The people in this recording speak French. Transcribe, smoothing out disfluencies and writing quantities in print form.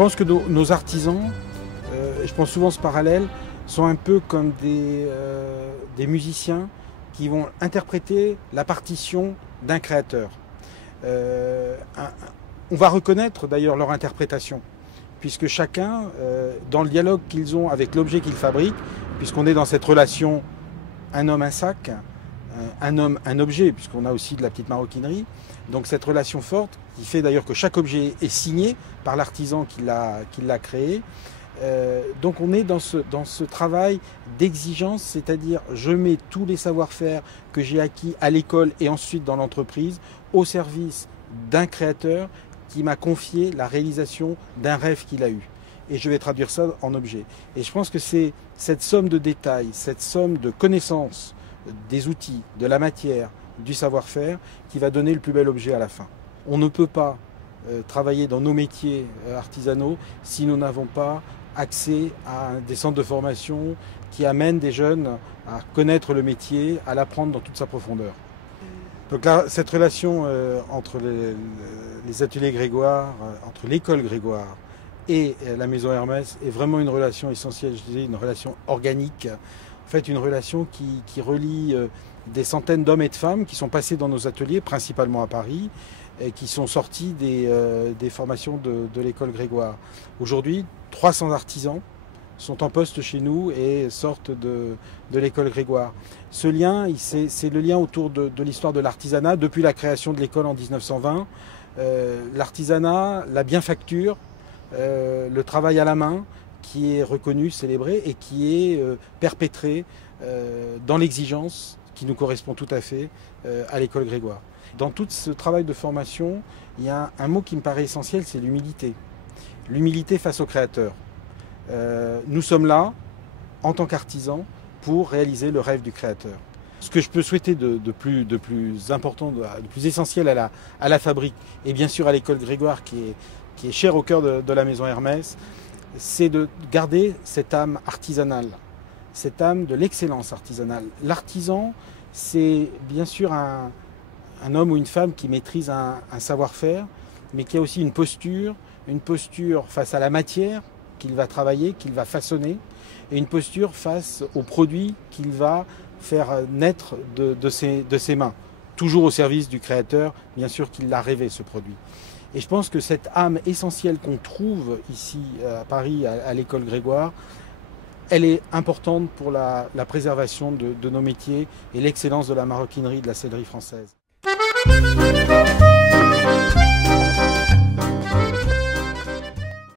pense que nos artisans, je pense souvent ce parallèle, sont un peu comme des musiciens qui vont interpréter la partition d'un créateur. On va reconnaître d'ailleurs leur interprétation, puisque chacun, dans le dialogue qu'ils ont avec l'objet qu'ils fabriquent, puisqu'on est dans cette relation un homme, un sac, un homme, un objet, puisqu'on a aussi de la petite maroquinerie, donc cette relation forte qui fait d'ailleurs que chaque objet est signé par l'artisan qui l'a créé. Donc on est dans ce travail d'exigence, c'est-à-dire je mets tous les savoir-faire que j'ai acquis à l'école et ensuite dans l'entreprise au service d'un créateur qui m'a confié la réalisation d'un rêve qu'il a eu. Et je vais traduire ça en objet. Et je pense que c'est cette somme de détails, cette somme de connaissances, des outils, de la matière, du savoir-faire qui va donner le plus bel objet à la fin. On ne peut pas travailler dans nos métiers artisanaux si nous n'avons pas accès à des centres de formation qui amènent des jeunes à connaître le métier, à l'apprendre dans toute sa profondeur. Donc là, cette relation entre les ateliers Grégoire, entre l'école Grégoire et la maison Hermès est vraiment une relation essentielle, je disais, une relation organique. En fait, une relation qui relie des centaines d'hommes et de femmes qui sont passés dans nos ateliers, principalement à Paris, et qui sont sortis des formations de l'école Grégoire. Aujourd'hui, 300 artisans sont en poste chez nous et sortent de l'école Grégoire. Ce lien, c'est le lien autour de l'histoire de l'artisanat. Depuis la création de l'école en 1920, l'artisanat, la bienfacture, le travail à la main, qui est reconnu, célébré et qui est perpétré dans l'exigence qui nous correspond tout à fait à l'école Grégoire. Dans tout ce travail de formation, il y a un mot qui me paraît essentiel, c'est l'humilité. L'humilité face au créateur. Nous sommes là, en tant qu'artisans, pour réaliser le rêve du créateur. Ce que je peux souhaiter de plus important, de plus essentiel à la fabrique, et bien sûr à l'école Grégoire, qui est chère au cœur de la maison Hermès, c'est de garder cette âme artisanale, cette âme de l'excellence artisanale. L'artisan, c'est bien sûr un homme ou une femme qui maîtrise un savoir-faire, mais qui a aussi une posture face à la matière qu'il va travailler, qu'il va façonner, et une posture face aux produits qu'il va faire naître de ses mains, toujours au service du créateur, bien sûr qu'il l'a rêvé ce produit. Et je pense que cette âme essentielle qu'on trouve ici à Paris, à l'école Grégoire, elle est importante pour la préservation de nos métiers et l'excellence de la maroquinerie et de la sellerie française.